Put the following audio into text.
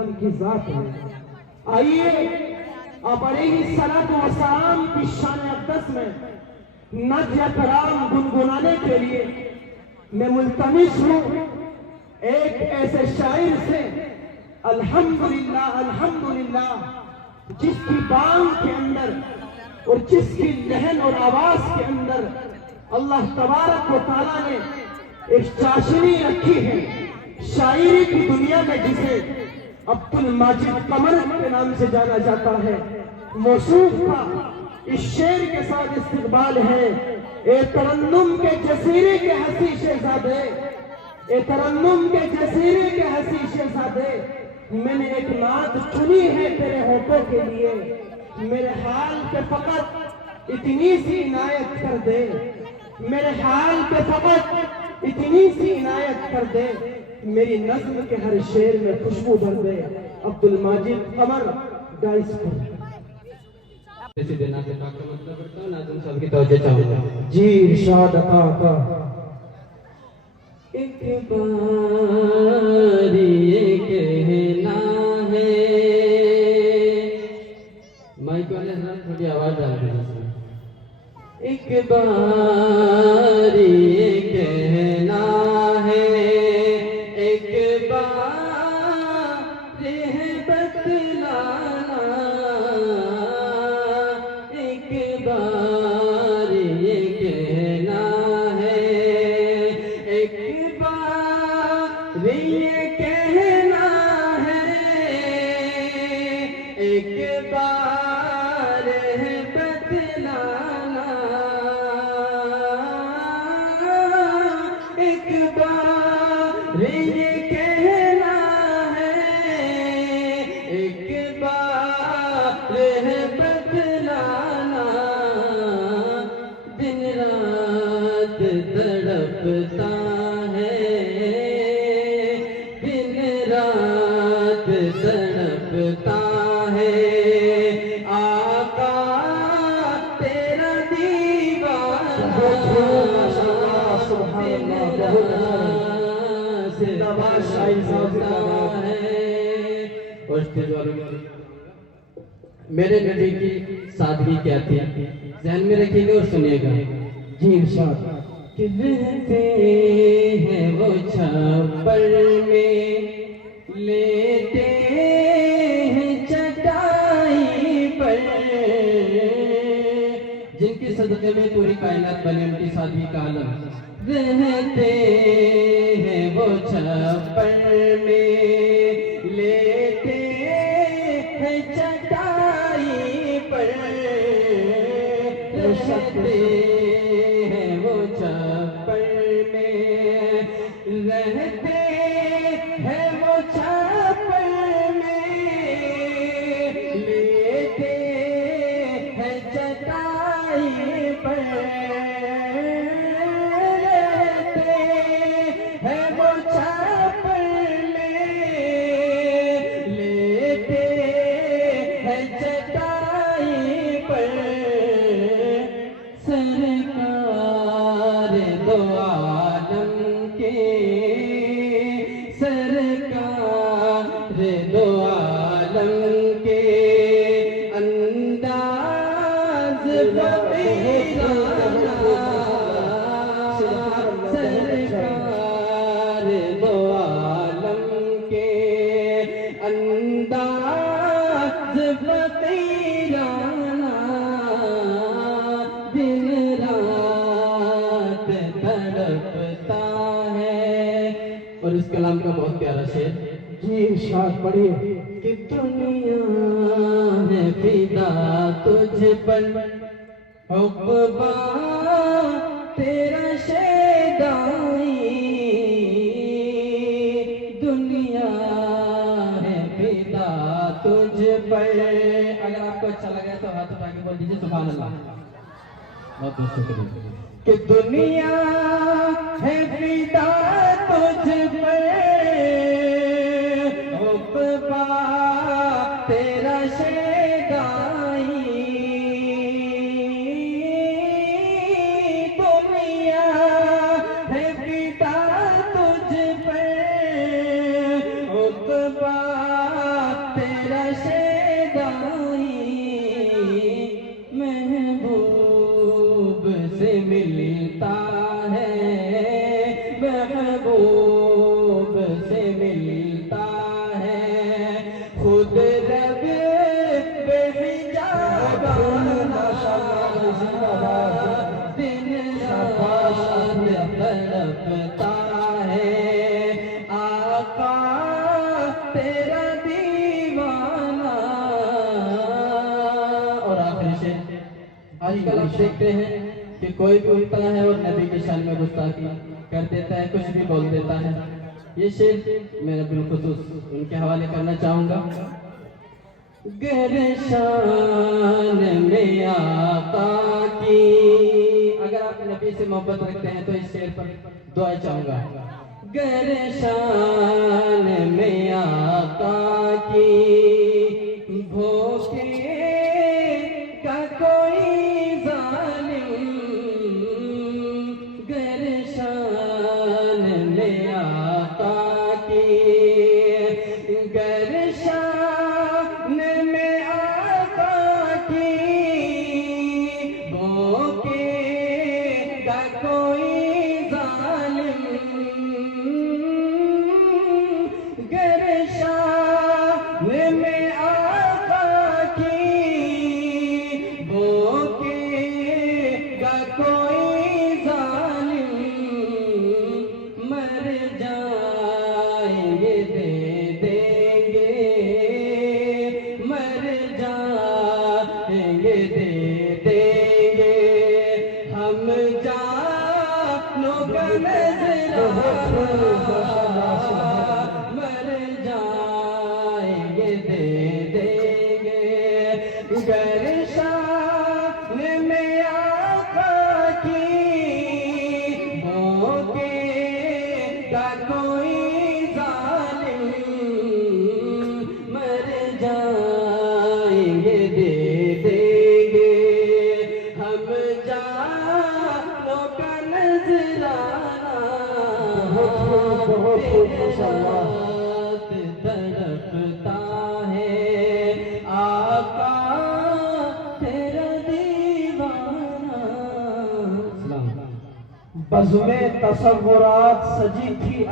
عظم کی ذات ہے. آئیے آپ علیہ الصلوۃ والسلام کی شان اقدس میں نعت یا کلام گنگنانے کے لیے میں ملتمس ہوں ایک ایسے شاعر سے. الحمدللہ الحمدللہ جس کی بانگ کے اندر اور جس کی لہن اور آواز کے اندر اللہ تبارک و تعالیٰ نے ایک چاشنی رکھی ہے شاعری کی دنیا میں, جسے عبد الماجد قمر کے نام سے جانا جاتا ہے. موصوف کا اس شعر کے ساتھ استقبال ہے. اے ترنم کے جزیرے کے حسی شہزادے, اے ترنم کے جزیرے کے حسی شہزادے, میں نے ایک نعت چنی ہے تیرے ہونٹوں کے لیے. میرے حال پہ فقط اتنی سی عنایت کر دے, میرے حال پہ فقط اتنی سی عنایت کر دے, میری نظم کے ہر شعر میں خوشبو بھر دے. عبد الماجد قمر ڈائس پر. اسی دن آپ پاک کا مطلب پڑھتا ہوں, ناظم صاحب کی توجہ چاہوں گا. جی ارشاد عطا. ایک بار یہ کہنا ہے, مائک والے حضرات تھوڑی آواز ڈال دیں. ایک بار یہ کہنا ہے, ایک بار یہ بتلانا, ایک بار یہ کہنا ہے, ایک بار یہ کہنا ہے, ایک بار بتلانا, ایک بار یہ کہنا ہے, ایک بار بتلانا. دن رات تڑپتا ہے, دن رات تڑپتا ہے, آقا تیرا دیوانہ. میرے نبی کی سادگی کیا تھی, ذہن میں رکھیے گا اور سنیے گا. جی ارشاد. کہ رہتے ہیں وہ چھپر میں, لیتے ہیں چٹائی پر, جن کے صدقے میں پوری کائنات بنے, ان کی سادگی کا عالم. رہتے ہیں وہ چھپر میں, لیتے ہیں چٹائی پر, رہتے ہیں وہ چھپر میں, رہتے ہیں وہ چھپر میں, لیتے ہیں چٹائی پر, رہتے ہیں وہ چھپر میں, لیتے ہیں چٹائی پر. سرکار دو عالم کے, سرکار دو عالم کے, انداز فقیرانہ, سرکار دو عالم کے, انداز فقیرانہ, دن رات تڑپتا ہے. اور اس کلام کا بہت پیارا شعر. جی ارشاد پڑھیے. کہ دنیا ہے فدا تجھ پر, حقبا تیرا شیدائی, دنیا ہے فدا تجھ پر. اگر آپ کو اچھا لگا تو ہاتھ اٹھا کے بول دیجیے سبحان اللہ. بہت بہت شکریہ. کہ دنیا ہے فدا تجھ پر, حقبا تیرا شیدائی, دنیا ہے فدا تجھ پر, حقبا آج کل آپ دیکھتے ہیں کہ کوئی بھی اٹھتا ہے اور نبی کی شان میں گستاخی کر دیتا ہے، کچھ بھی بول دیتا ہے. یہ شعر میں بالخصوص ان کے حوالے کرنا چاہوں گا. گر شان میں آقا کی، اگر آپ نبی سے محبت رکھتے ہیں تو اس شعر پر دعا چاہوں گا. گر شان میں آقا کی بھوکے کا کوئی ظالم، گر شان میں آقا کی، گر شان میں آقا کی بھوکے کا کوئی ظالم، گر شان میں آقا کی بھوکے کا کوئی ظالم، مر جائیں گے دے دیں گے، مر جائیں گے دے دیں گے، ہم جانوں کا نذرانہ، مر جائیں گے دے دیں گے، گر شان میں آقا کی بھوکے کا کوئی ظالم، مر جائیں گے دے دیں گے، ہم جانوں کا نذرانہ، بہت خوب ماشاءاللہ. تڑپتا ہے آقا تیرا دیوانہ. بزم تصورات سجی تھی